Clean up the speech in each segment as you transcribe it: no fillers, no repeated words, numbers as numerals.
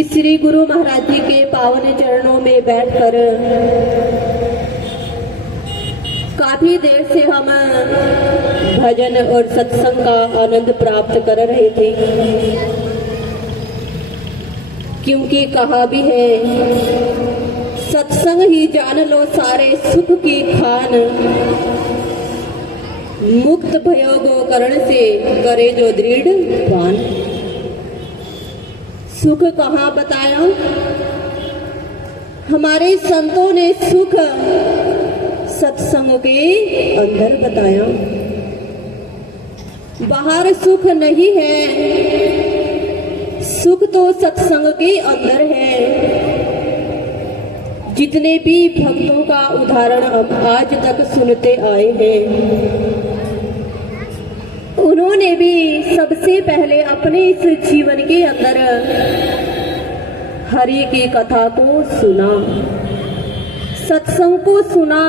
कि श्री गुरु महाराज जी के पावन चरणों में बैठकर काफी देर से हम भजन और सत्संग का आनंद प्राप्त कर रहे थे, क्योंकि कहा भी है सत्संग ही जान लो सारे सुख की खान, मुक्त भयो गोकर्ण से करे जो दृढ़ पान। सुख कहाँ बताया? हमारे संतों ने सुख सत्संग के अंदर बताया। बाहर सुख नहीं है, सुख तो सत्संग के अंदर है। जितने भी भक्तों का उदाहरण हम आज तक सुनते आए हैं, उन्होंने भी सबसे पहले अपने इस जीवन के अंदर हरि की कथा को सुना, सत्संग को सुना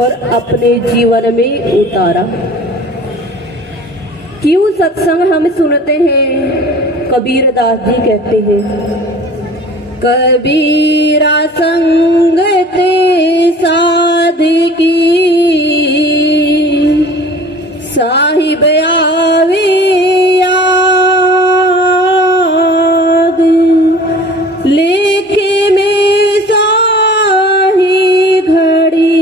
और अपने जीवन में उतारा। क्यों सत्संग हम सुनते हैं? कबीर दास जी कहते हैं, कबीरा संगते साधकी साहिब आवे याद, लेखे में साही घड़ी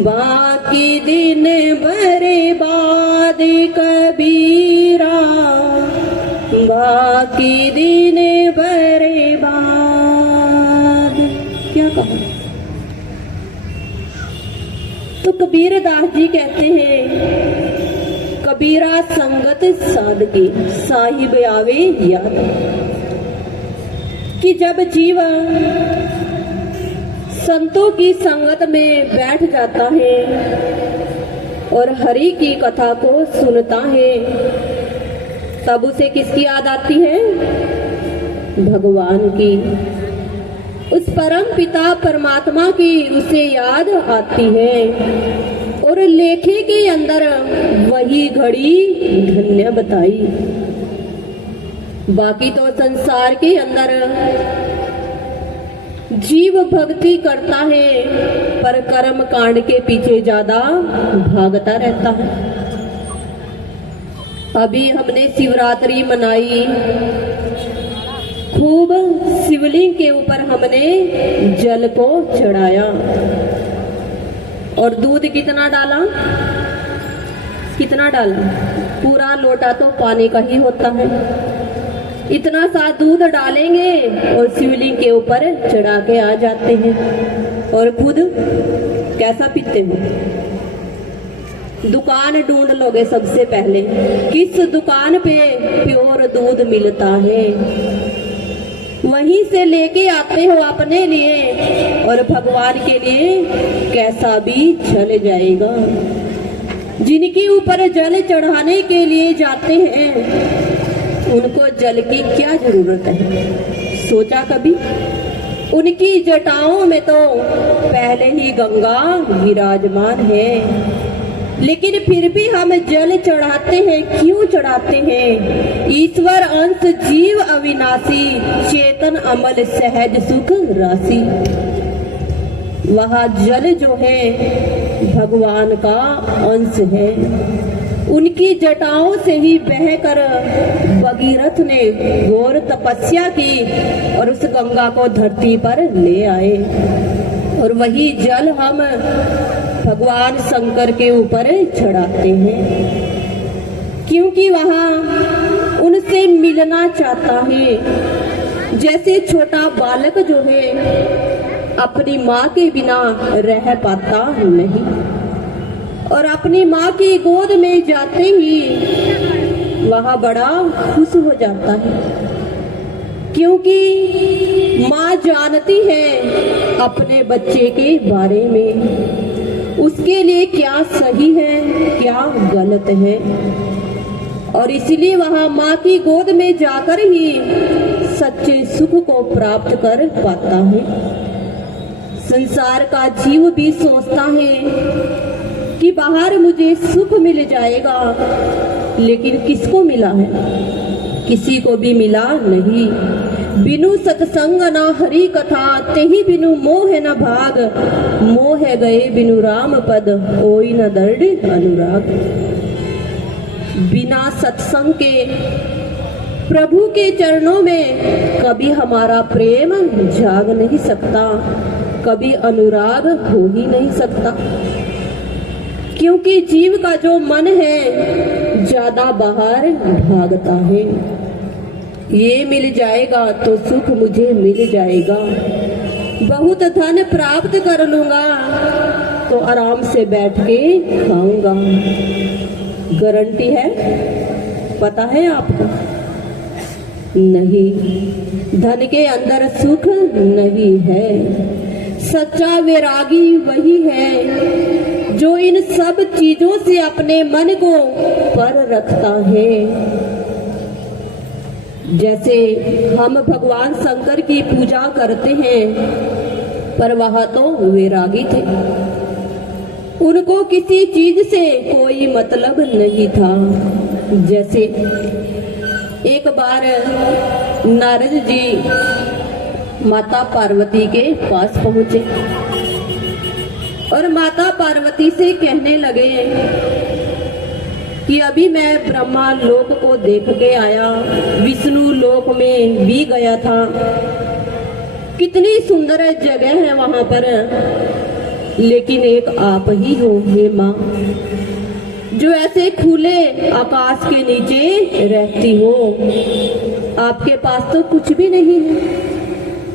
बाकी दिन बर्बाद। कबीरा बाकी दिन बर्बाद। क्या कहा? तो कबीर दास जी कहते हैं, कबीरा संगत साधके साहिब आवे याद, कि जब जीव संतों की संगत में बैठ जाता है और हरि की कथा को सुनता है, तब उसे किसकी याद आती है? भगवान की, उस परम पिता परमात्मा की उसे याद आती है। और लेखे के अंदर वही घड़ी धन्य बताई। बाकी तो संसार के अंदर जीव भक्ति करता है, पर कर्म कांड के पीछे ज्यादा भागता रहता है। अभी हमने शिवरात्रि मनाई, खूब शिवलिंग के ऊपर हमने जल को चढ़ाया और दूध कितना डाला? कितना डाला? पूरा लोटा तो पानी का ही होता है। इतना सा दूध डालेंगे और शिवलिंग के ऊपर चढ़ा के आ जाते हैं, और खुद कैसा पीते हैं? दुकान ढूंढ लोगे सबसे पहले, किस दुकान पे प्योर दूध मिलता है, वहीं से लेके आते हो अपने लिए, और भगवान के लिए कैसा भी चल जाएगा। जिनके ऊपर जल चढ़ाने के लिए जाते हैं, उनको जल की क्या जरूरत है? सोचा कभी? उनकी जटाओं में तो पहले ही गंगा विराजमान है, लेकिन फिर भी हम जल चढ़ाते हैं। क्यों चढ़ाते हैं? ईश्वर अंश जीव अविनाशी, चेतन अमल सहज सुख राशि। वह जल जो है भगवान का अंश है। उनकी जटाओं से ही बहकर भगीरथ ने घोर तपस्या की और उस गंगा को धरती पर ले आए, और वही जल हम भगवान शंकर के ऊपर चढ़ाते हैं, क्योंकि वहां उनसे मिलना चाहता है। जैसे छोटा बालक जो है अपनी माँ के बिना रह पाता नहीं, और अपनी माँ की गोद में जाते ही वह बड़ा खुश हो जाता है, क्योंकि माँ जानती है अपने बच्चे के बारे में, उसके लिए क्या सही है क्या गलत है, और इसलिए वह माँ की गोद में जाकर ही सच्चे सुख को प्राप्त कर पाता है। संसार का जीव भी सोचता है कि बाहर मुझे सुख मिल जाएगा, लेकिन किसको मिला है? किसी को भी मिला नहीं। बिनु सत्संग ना हरि कथा, तेहि बिनु मोह न भाग। मोह गए बिनु राम पद, ओई न दर्द अनुराग। बिना सत्संग के प्रभु के चरणों में कभी हमारा प्रेम जाग नहीं सकता, कभी अनुराग हो ही नहीं सकता। क्योंकि जीव का जो मन है ज्यादा बाहर भागता है। ये मिल जाएगा तो सुख मुझे मिल जाएगा, बहुत धन प्राप्त कर लूंगा तो आराम से बैठ के खाऊंगा। गारंटी है? पता है आपको? नहीं, धन के अंदर सुख नहीं है। सच्चा वैरागी वही है जो इन सब चीजों से अपने मन को पर रखता है। जैसे हम भगवान शंकर की पूजा करते हैं, पर वह तो वैरागी थे। उनको किसी चीज से कोई मतलब नहीं था। जैसे एक बार नारद जी माता पार्वती के पास पहुंचे और माता पार्वती से कहने लगे कि अभी मैं ब्रह्मा लोक को देख के आया, विष्णु लोक में भी गया था। कितनी सुंदर जगह है वहां पर, लेकिन एक आप ही हो हे माँ, जो ऐसे खुले आकाश के नीचे रहती हो। आपके पास तो कुछ भी नहीं है,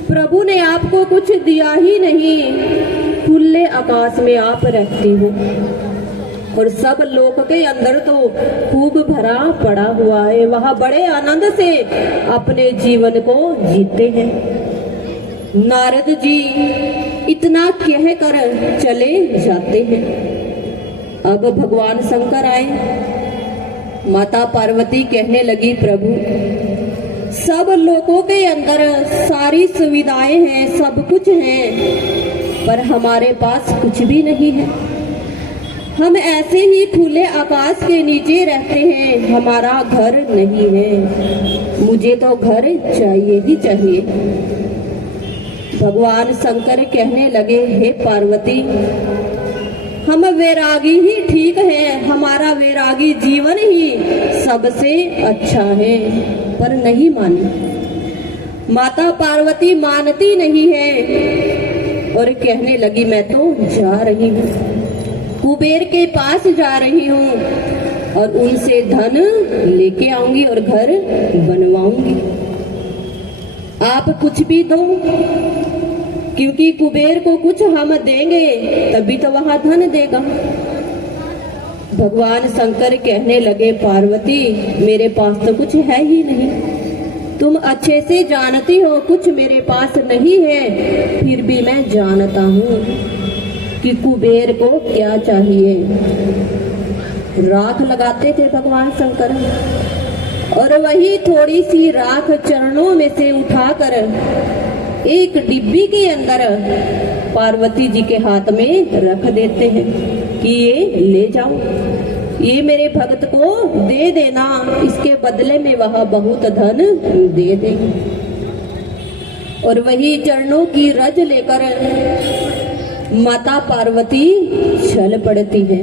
प्रभु ने आपको कुछ दिया ही नहीं, खुले आकाश में आप रहती हो और सब लोक के अंदर तो खूब भरा पड़ा हुआ है। वहां बड़े आनंद से अपने जीवन को जीते हैं। नारद जी इतना कह कर चले जाते हैं। अब भगवान शंकर आए। माता पार्वती कहने लगी, प्रभु सब लोगों के अंदर सारी सुविधाएं हैं, सब कुछ है, पर हमारे पास कुछ भी नहीं है। हम ऐसे ही खुले आकाश के नीचे रहते हैं, हमारा घर नहीं है। मुझे तो घर चाहिए ही चाहिए। भगवान शंकर कहने लगे, हे पार्वती, हम वैरागी ही ठीक है, हमारा वैरागी जीवन ही सबसे अच्छा है। पर नहीं मानी। माता पार्वती मानती नहीं है और कहने लगी, मैं तो जा रही हूँ, कुबेर के पास जा रही हूँ और उनसे धन लेके आऊंगी और घर बनवाऊंगी। आप कुछ भी दो, क्योंकि कुबेर को कुछ हम देंगे तभी तो वहां धन देगा। भगवान शंकर कहने लगे, पार्वती मेरे पास तो कुछ है ही नहीं। तुम अच्छे से जानती हो कुछ मेरे पास नहीं है, फिर भी मैं जानता हूँ कि कुबेर को क्या चाहिए। राख लगाते थे भगवान शंकर और वही थोड़ी सी राख चरणों में से उठाकर एक डिब्बी के अंदर पार्वती जी के हाथ में रख देते हैं कि ये ले जाओ, ये मेरे भक्त को दे देना, इसके बदले में वह बहुत धन दे देंगे। और वही चरणों की रज लेकर माता पार्वती चल पड़ती है।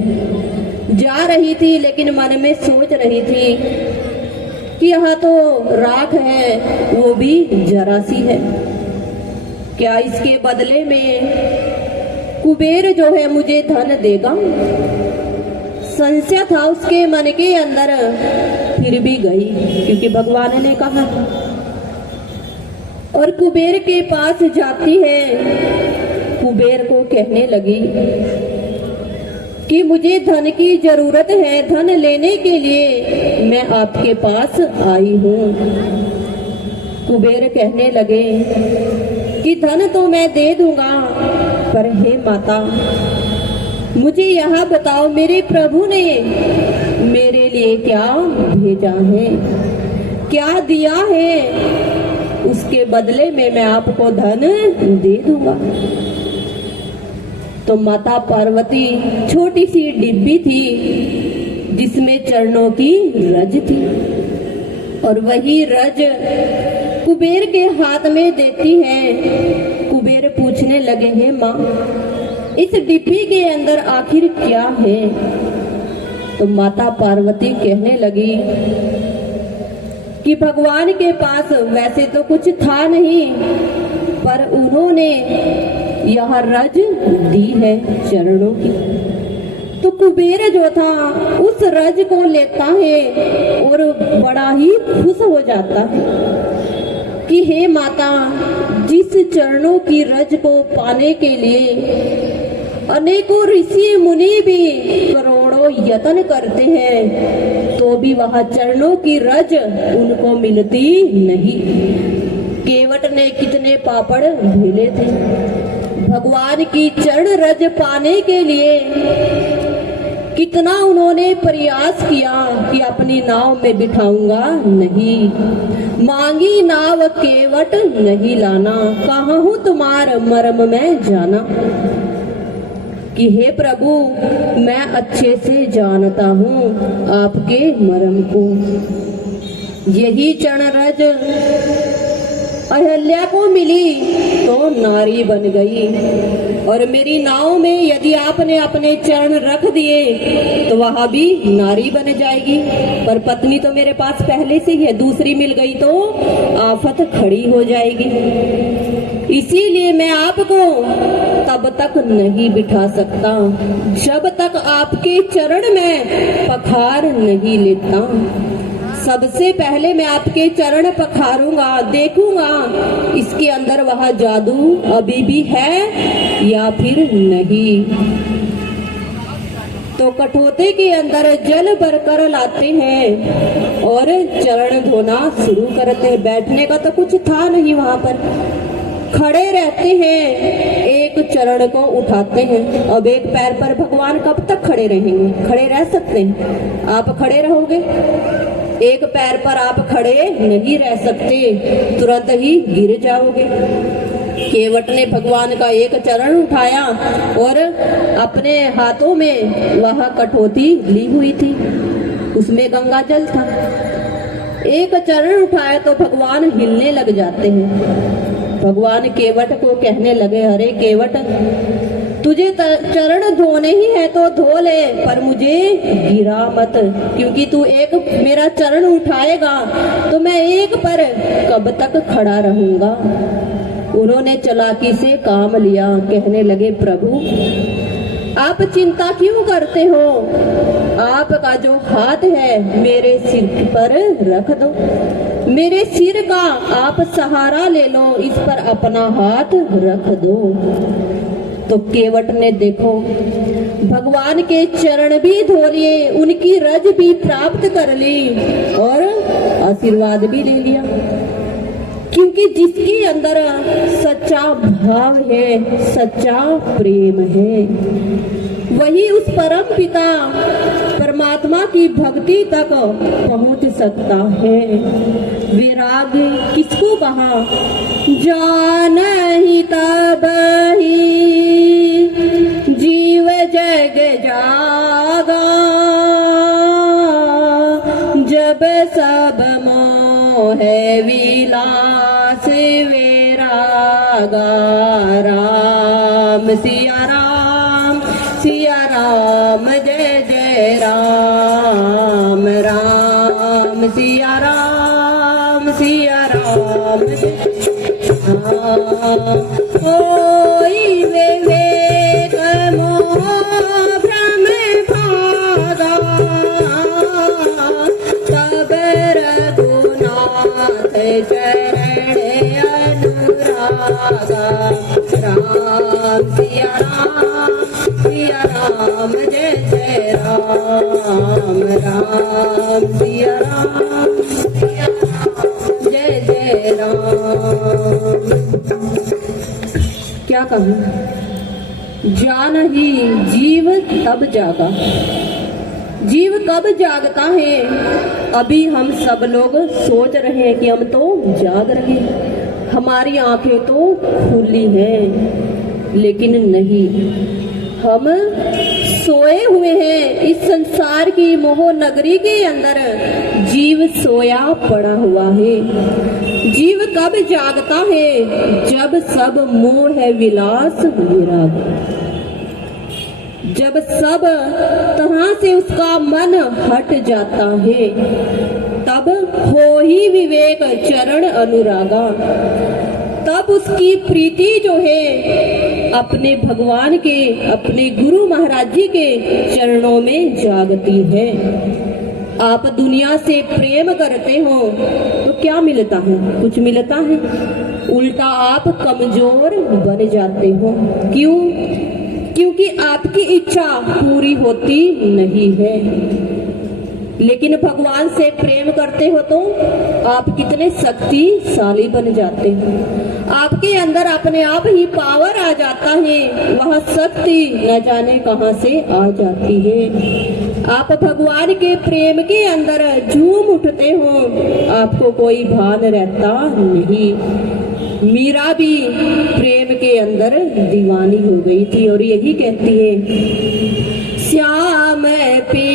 जा रही थी लेकिन मन में सोच रही थी कि यहाँ तो राख है, वो भी जरा सी है, क्या इसके बदले में कुबेर जो है मुझे धन देगा। संशय था उसके मन के अंदर, फिर भी गई क्योंकि भगवान ने कहा। और कुबेर के पास जाती है, कुबेर को कहने लगी कि मुझे धन की जरूरत है, धन लेने के लिए मैं आपके पास आई हूँ। कुबेर कहने लगे कि धन तो मैं दे दूंगा, पर हे माता मुझे यहाँ बताओ मेरे प्रभु ने मेरे लिए क्या भेजा है, क्या दिया है, उसके बदले में मैं आपको धन दे दूंगा। तो माता पार्वती छोटी सी डिब्बी थी जिसमें चरणों की रज थी और वही रज कुबेर के हाथ में देती है। कुबेर पूछने लगे हैं, माँ इस डिब्बी के अंदर आखिर क्या है? तो माता पार्वती कहने लगी कि भगवान के पास वैसे तो कुछ था नहीं, पर उन्होंने यह रज दी है चरणों की। तो कुबेर जो था उस रज को लेता है और बड़ा ही खुश हो जाता है कि हे माता, जिस चरणों की रज को पाने के लिए अनेकों ऋषि मुनि भी करोड़ों यत्न करते हैं, तो भी वह चरणों की रज उनको मिलती नहीं। केवट ने कितने पापड़ झेले थे, भगवान की चरण रज पाने के लिए कितना उन्होंने प्रयास किया कि अपनी नाव में बिठाऊंगा नहीं, मांगी नाव केवट नहीं लाना, कहाँ हूँ तुम्हार मर्म में जाना। कि हे प्रभु, मैं अच्छे से जानता हूँ आपके मर्म को। यही चरण रज अहल्या को मिली तो नारी बन गई, और मेरी नाव में यदि आपने अपने चरण रख दिए तो वह भी नारी बन जाएगी। पर पत्नी तो मेरे पास पहले से ही है, दूसरी मिल गई तो आफत खड़ी हो जाएगी। इसीलिए मैं आपको तब तक नहीं बिठा सकता जब तक आपके चरण में पखार नहीं लेता। सबसे पहले मैं आपके चरण पखारूंगा, देखूंगा इसके अंदर वह जादू अभी भी है या फिर नहीं। तो कठोते के अंदर जल भरकर लाते हैं और चरण धोना शुरू करते हैं। बैठने का तो कुछ था नहीं वहां पर, खड़े रहते हैं, एक चरण को उठाते हैं। अब एक पैर पर भगवान कब तक खड़े रहेंगे? खड़े रह सकते हैं? आप खड़े रहोगे? एक पैर पर आप खड़े नहीं रह सकते, तुरंत ही गिर जाओगे। केवट ने भगवान का एक चरण उठाया और अपने हाथों में वह कठौती ली हुई थी, उसमें गंगा जल था। एक चरण उठाया तो भगवान हिलने लग जाते हैं। भगवान केवट को कहने लगे, अरे केवट, तुझे चरण धोने ही है तो धो ले, पर मुझे गिरा मत, क्योंकि तू एक मेरा चरण उठाएगा तो मैं एक पर कब तक खड़ा रहूंगा। उन्होंने चालाकी से काम लिया, कहने लगे, प्रभु आप चिंता क्यों करते हो? आपका जो हाथ है मेरे सिर पर रख दो, मेरे सिर का आप सहारा ले लो, इस पर अपना हाथ रख दो। तो केवट ने देखो भगवान के चरण भी धो लिए, उनकी रज भी प्राप्त कर ली और आशीर्वाद भी ले लिया, क्योंकि जिसके अंदर सच्चा भाव है, सच्चा प्रेम है, वही उस परम पिता परमात्मा की भक्ति तक पहुंच सकता है। विराग किसको कहा? जान ही तब ही जीव जग जागा, जब सब मोह विलास विरागा। राम सिया राम, सिया राम जय जय राम, राम सिया राम, सिया राम जय राम। कोई विवेक मोह भ्रम भागा, तब रघुनाथ चरण अनुरागा। राम सिया राम, सिया राम जय जय राम, राम सिया राम, सिया राम जय जय राम। क्या कहूँ? जान ही जीव तब जागा। जीव कब जागता है? अभी हम सब लोग सोच रहे हैं कि हम तो जाग रहे हैं, हमारी आंखें तो खुली हैं, लेकिन नहीं, हम सोए हुए हैं। इस संसार की मोह नगरी के अंदर जीव सोया पड़ा हुआ है। जीव कब जागता है? जब सब मोह है विलास विराग, जब सब तरह से उसका मन हट जाता है, तब हो ही विवेक चरण अनुरागा। तब उसकी प्रीति जो है अपने भगवान के, अपने गुरु महाराज जी के चरणों में जागती है। आप दुनिया से प्रेम करते हो तो क्या मिलता है? कुछ मिलता है? उल्टा आप कमजोर बन जाते हो। क्यों? क्योंकि आपकी इच्छा पूरी होती नहीं है। लेकिन भगवान से प्रेम करते हो तो आप कितने शक्तिशाली बन जाते हो। आपके अंदर अपने आप ही पावर आ जाता है, वह शक्ति न जाने कहां से आ जाती है। आप भगवान के प्रेम के अंदर झूम उठते हो, आपको कोई भान रहता नहीं। मीरा भी प्रेम के अंदर दीवानी हो गई थी और यही कहती है, श्याम पे